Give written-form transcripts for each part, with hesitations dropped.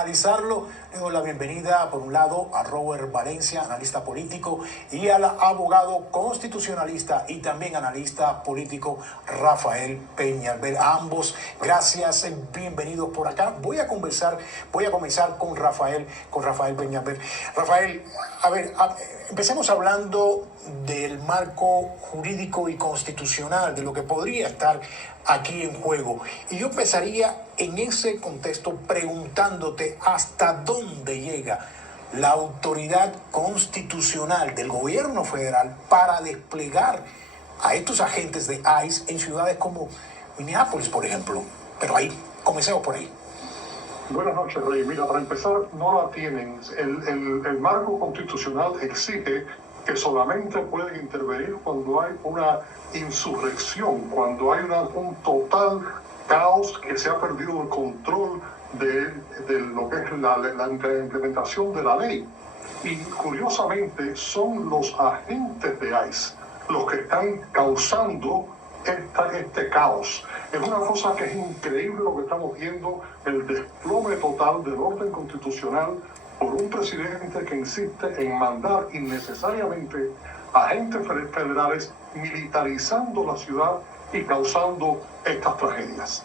analizarlo, le doy la bienvenida, por un lado, a Robert Valencia, analista político, y al abogado constitucionalista y también analista político Rafael Peñalver. Ambos, gracias, bienvenidos por acá. Voy a comenzar con Rafael Peñalver. Rafael, a ver, empecemos hablando del marco jurídico y constitucional, de lo que podría estar aquí en juego. Y yo empezaría en ese contexto preguntándote hasta dónde llega la autoridad constitucional del gobierno federal para desplegar a estos agentes de ICE en ciudades como Minneapolis, por ejemplo. Pero ahí, comencemos por ahí. Buenas noches, Rey. Mira, para empezar, no la tienen. El marco constitucional exige que solamente pueden intervenir cuando hay una insurrección, cuando hay un total caos, que se ha perdido el control de lo que es la implementación de la ley. Y curiosamente son los agentes de ICE los que están causando este caos. Es una cosa que es increíble lo que estamos viendo, el desplome total del orden constitucional por un presidente que insiste en mandar innecesariamente agentes federales militarizando la ciudad y causando estas tragedias.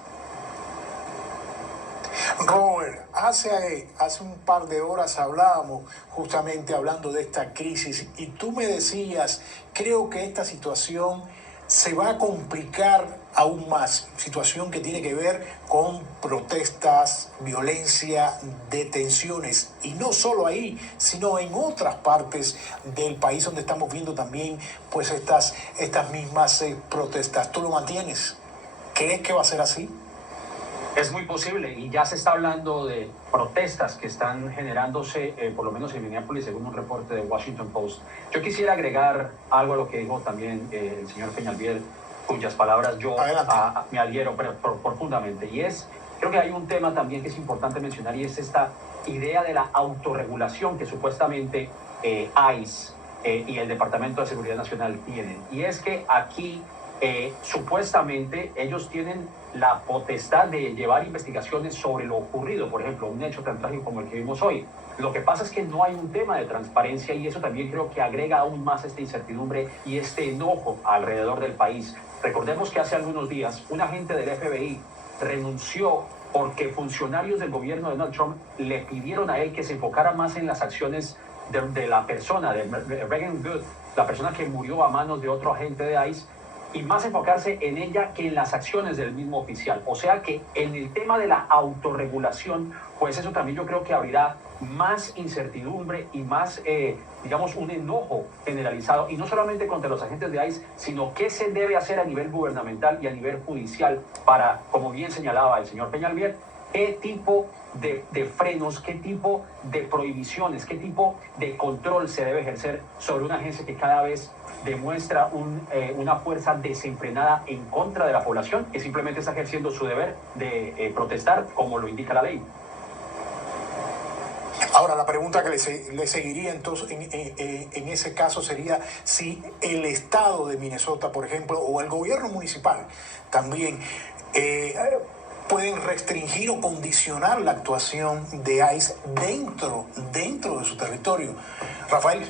Robert, hace un par de horas hablábamos justamente hablando de esta crisis y tú me decías, creo que esta situación se va a complicar aún más, situación que tiene que ver con protestas, violencia, detenciones, y no solo ahí, sino en otras partes del país donde estamos viendo también pues estas mismas protestas. ¿Tú lo mantienes? ¿Crees que va a ser así? Es muy posible, y ya se está hablando de protestas que están generándose, por lo menos en Minneapolis, según un reporte de Washington Post. Yo quisiera agregar algo a lo que dijo también el señor Peñalver, cuyas palabras yo me adhiero profundamente. Y creo que hay un tema también que es importante mencionar, y es esta idea de la autorregulación que supuestamente ICE y el Departamento de Seguridad Nacional tienen. Y es que aquí supuestamente ellos tienen la potestad de llevar investigaciones sobre lo ocurrido, por ejemplo, un hecho tan trágico como el que vimos hoy. Lo que pasa es que no hay un tema de transparencia, y eso también creo que agrega aún más esta incertidumbre y este enojo alrededor del país. Recordemos que hace algunos días un agente del FBI renunció porque funcionarios del gobierno de Donald Trump le pidieron a él que se enfocara más en las acciones de la persona, de Reagan Good, la persona que murió a manos de otro agente de ICE, y más enfocarse en ella que en las acciones del mismo oficial. O sea que en el tema de la autorregulación, pues eso también yo creo que abrirá más incertidumbre y más, digamos, un enojo generalizado, y no solamente contra los agentes de ICE, sino qué se debe hacer a nivel gubernamental y a nivel judicial para, como bien señalaba el señor Peñalver, qué tipo de frenos, qué tipo de prohibiciones, qué tipo de control se debe ejercer sobre una agencia que cada vez demuestra una fuerza desenfrenada en contra de la población, que simplemente está ejerciendo su deber de protestar como lo indica la ley. Ahora, la pregunta que le seguiría entonces en ese caso sería si el estado de Minnesota, por ejemplo, o el gobierno municipal también pueden restringir o condicionar la actuación de ICE dentro de su territorio. Rafael.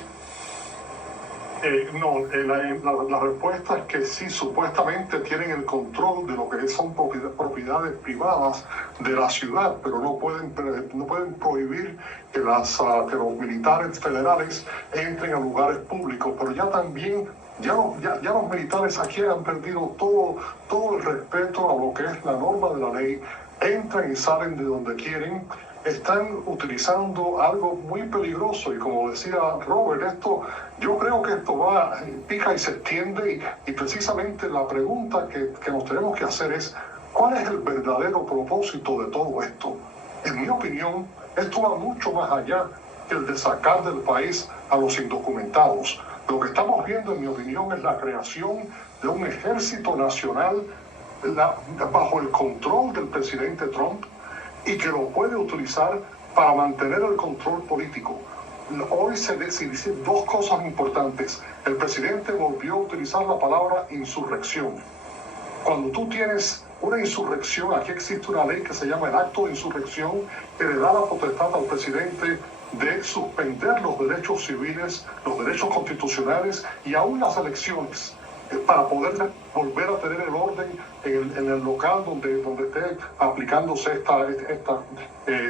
La respuesta es que sí, supuestamente tienen el control de lo que son propiedades privadas de la ciudad, pero no pueden prohibir que los militares federales entren a lugares públicos. Pero ya también, ya los militares aquí han perdido todo el respeto a lo que es la norma de la ley, entran y salen de donde quieren. Están utilizando algo muy peligroso, y como decía Robert, yo creo que esto pica y se extiende, y precisamente la pregunta que nos tenemos que hacer es, ¿cuál es el verdadero propósito de todo esto? En mi opinión, esto va mucho más allá que el de sacar del país a los indocumentados. Lo que estamos viendo, en mi opinión, es la creación de un ejército nacional bajo el control del presidente Trump, y que lo puede utilizar para mantener el control político. Hoy se dicen dos cosas importantes. El presidente volvió a utilizar la palabra insurrección. Cuando tú tienes una insurrección, aquí existe una ley que se llama el acto de insurrección, que le da la potestad al presidente de suspender los derechos civiles, los derechos constitucionales y aún las elecciones, para poder volver a tener el orden en el local donde esté aplicándose esta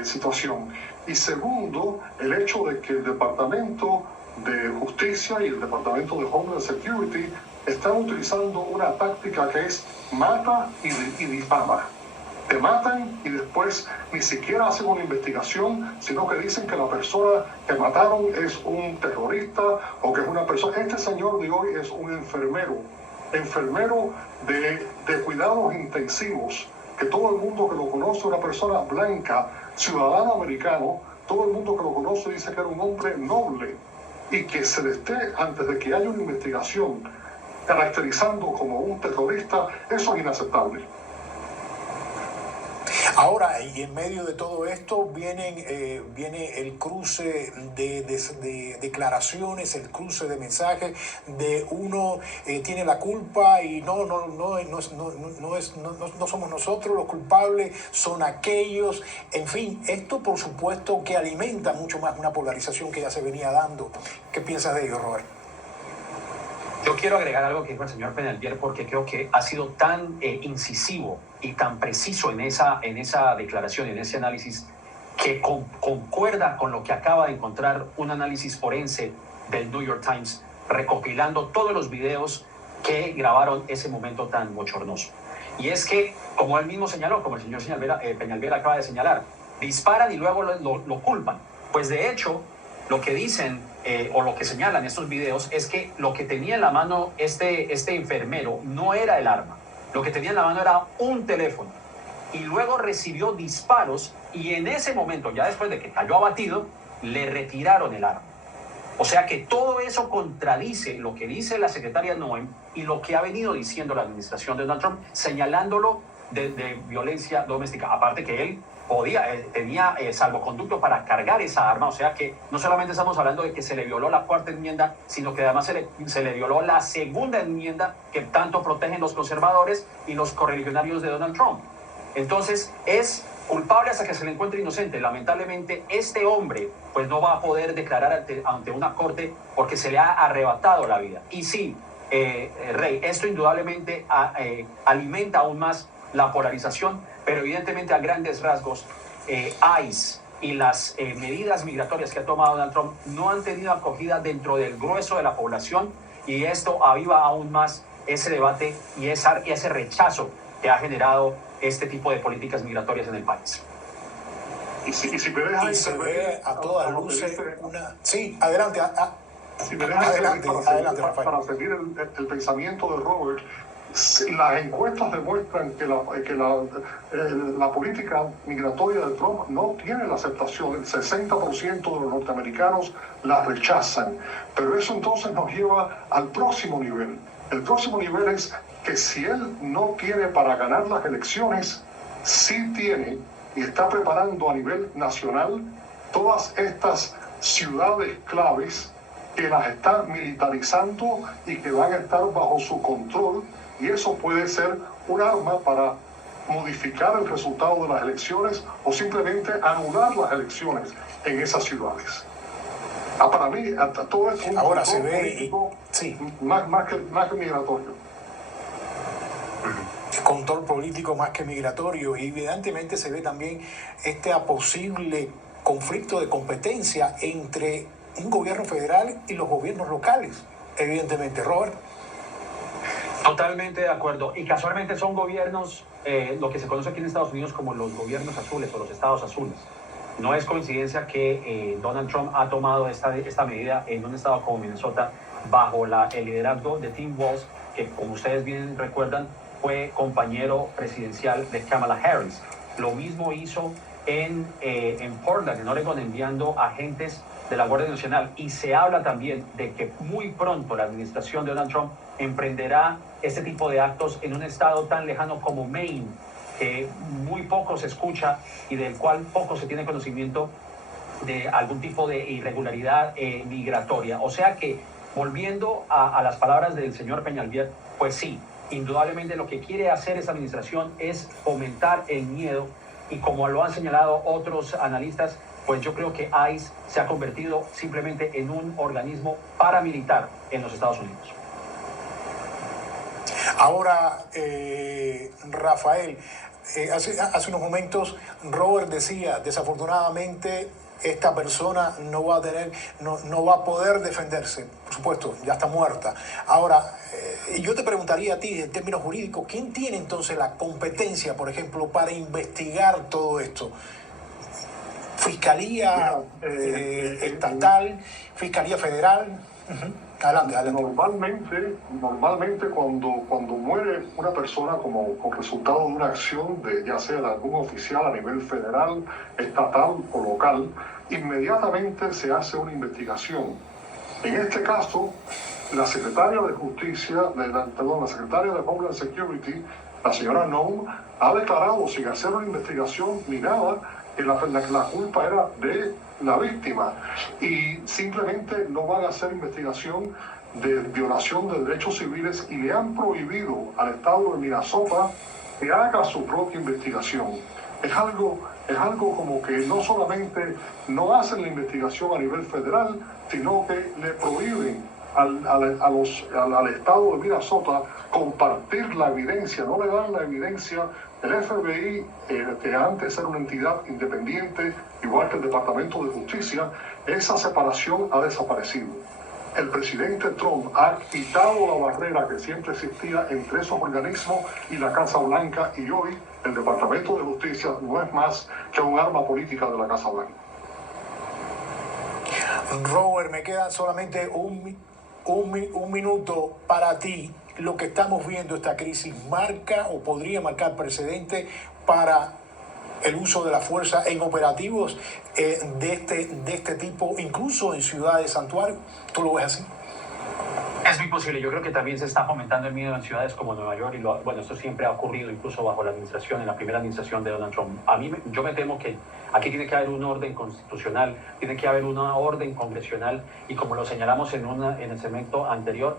situación. Y segundo, el hecho de que el Departamento de Justicia y el Departamento de Homeland Security están utilizando una táctica que es mata y difama. Te matan y después ni siquiera hacen una investigación, sino que dicen que la persona que mataron es un terrorista o que es una persona. Este señor de hoy es un enfermero de cuidados intensivos, que todo el mundo que lo conoce, una persona blanca, ciudadano americano, todo el mundo que lo conoce dice que era un hombre noble, y que se le esté, antes de que haya una investigación, caracterizando como un terrorista, eso es inaceptable. Ahora, y en medio de todo esto viene el cruce de declaraciones, el cruce de mensajes de uno tiene la culpa y no somos nosotros los culpables, son aquellos. En fin, esto por supuesto que alimenta mucho más una polarización que ya se venía dando. ¿Qué piensas de ello, Robert? Yo quiero agregar algo que dijo el señor Peñalver, porque creo que ha sido tan incisivo y tan preciso en esa declaración, en ese análisis, que concuerda con lo que acaba de encontrar un análisis forense del New York Times, recopilando todos los videos que grabaron ese momento tan bochornoso. Y es que, como él mismo señaló, como el señor Peñalver acaba de señalar, disparan y luego lo culpan. Pues de hecho, lo que dicen o lo que señalan estos videos es que lo que tenía en la mano este enfermero no era el arma. Lo que tenía en la mano era un teléfono. Y luego recibió disparos y en ese momento, ya después de que cayó abatido, le retiraron el arma. O sea que todo eso contradice lo que dice la secretaria Noem y lo que ha venido diciendo la administración de Donald Trump, señalándolo de violencia doméstica. Aparte que él tenía salvoconducto para cargar esa arma, o sea que no solamente estamos hablando de que se le violó la cuarta enmienda, sino que además se le violó la segunda enmienda que tanto protegen los conservadores y los correligionarios de Donald Trump. Entonces es culpable hasta que se le encuentre inocente. Lamentablemente este hombre pues no va a poder declarar ante una corte porque se le ha arrebatado la vida. Y sí, Rey, esto indudablemente alimenta aún más la polarización, pero evidentemente a grandes rasgos ICE y las medidas migratorias que ha tomado Donald Trump no han tenido acogida dentro del grueso de la población, y esto aviva aún más ese debate y ese rechazo que ha generado este tipo de políticas migratorias en el país. Y me dejas y se ve a todas luces una... Sí, adelante. Si me dejas adelante, Rafael. Para seguir el pensamiento de Robert, las encuestas demuestran que la política migratoria de Trump no tiene la aceptación. El 60% de los norteamericanos la rechazan. Pero eso entonces nos lleva al próximo nivel. El próximo nivel es que si él no tiene para ganar las elecciones, sí tiene y está preparando a nivel nacional todas estas ciudades claves que las está militarizando y que van a estar bajo su control, y eso puede ser un arma para modificar el resultado de las elecciones o simplemente anular las elecciones en esas ciudades. Para mí, todo esto es un ahora control se ve político, sí. más que migratorio. Control político más que migratorio, y evidentemente se ve también este posible conflicto de competencia entre un gobierno federal y los gobiernos locales, evidentemente, Robert. Totalmente de acuerdo, y casualmente son gobiernos, lo que se conoce aquí en Estados Unidos como los gobiernos azules o los estados azules. No es coincidencia que Donald Trump ha tomado esta medida en un estado como Minnesota bajo el liderazgo de Tim Walz, que como ustedes bien recuerdan fue compañero presidencial de Kamala Harris. Lo mismo hizo en Portland, en Oregon, enviando agentes de la Guardia Nacional, y se habla también de que muy pronto la administración de Donald Trump emprenderá este tipo de actos en un estado tan lejano como Maine, que muy poco se escucha y del cual poco se tiene conocimiento de algún tipo de irregularidad migratoria. O sea que, volviendo a las palabras del señor Peñalver, pues sí, indudablemente lo que quiere hacer esa administración es fomentar el miedo y como lo han señalado otros analistas, pues yo creo que ICE se ha convertido simplemente en un organismo paramilitar en los Estados Unidos. Ahora, Rafael, hace unos momentos Robert decía, desafortunadamente esta persona no va a poder defenderse, por supuesto, ya está muerta. Ahora, yo te preguntaría a ti, en términos jurídicos, ¿quién tiene entonces la competencia, por ejemplo, para investigar todo esto? ¿Fiscalía estatal? ¿Fiscalía federal? Adelante, adelante. Normalmente cuando muere una persona como resultado de una acción ya sea de algún oficial a nivel federal, estatal o local, inmediatamente se hace una investigación. En este caso, la secretaria de Justicia, la secretaria de Homeland Security, la señora Noem, ha declarado sin hacer una investigación ni nada que la culpa era de la víctima y simplemente no van a hacer investigación de violación de derechos civiles y le han prohibido al estado de Minnesota que haga su propia investigación. Es algo como que no solamente no hacen la investigación a nivel federal, sino que le prohíben al estado de Minnesota compartir la evidencia, no le dan la evidencia. El FBI, que antes era una entidad independiente, igual que el Departamento de Justicia, esa separación ha desaparecido. El presidente Trump ha quitado la barrera que siempre existía entre esos organismos y la Casa Blanca, y hoy el Departamento de Justicia no es más que un arma política de la Casa Blanca. Robert, me queda solamente un minuto para ti. Lo que estamos viendo, esta crisis, marca o podría marcar precedente para el uso de la fuerza en operativos de este tipo, incluso en ciudades santuario. ¿Tú lo ves así? Es muy posible. Yo creo que también se está fomentando el miedo en ciudades como Nueva York y bueno, esto siempre ha ocurrido incluso bajo la administración, en la primera administración de Donald Trump. Yo me temo que aquí tiene que haber un orden constitucional, tiene que haber una orden congresional y como lo señalamos en el segmento anterior,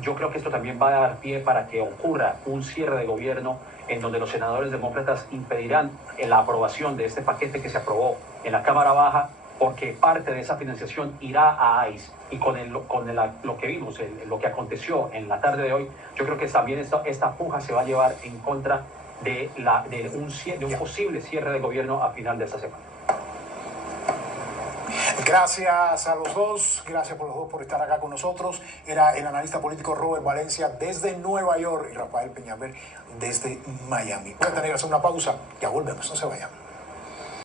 yo creo que esto también va a dar pie para que ocurra un cierre de gobierno en donde los senadores demócratas impedirán la aprobación de este paquete que se aprobó en la Cámara Baja, porque parte de esa financiación irá a ICE. Y con lo que vimos, lo que aconteció en la tarde de hoy, yo creo que también esta puja se va a llevar en contra de un posible cierre de gobierno a final de esta semana. Gracias a los dos, gracias por los dos por estar acá con nosotros. Era el analista político Robert Valencia desde Nueva York y Rafael Peñalver desde Miami. Voy a tener que hacer una pausa, ya volvemos, no se vayan.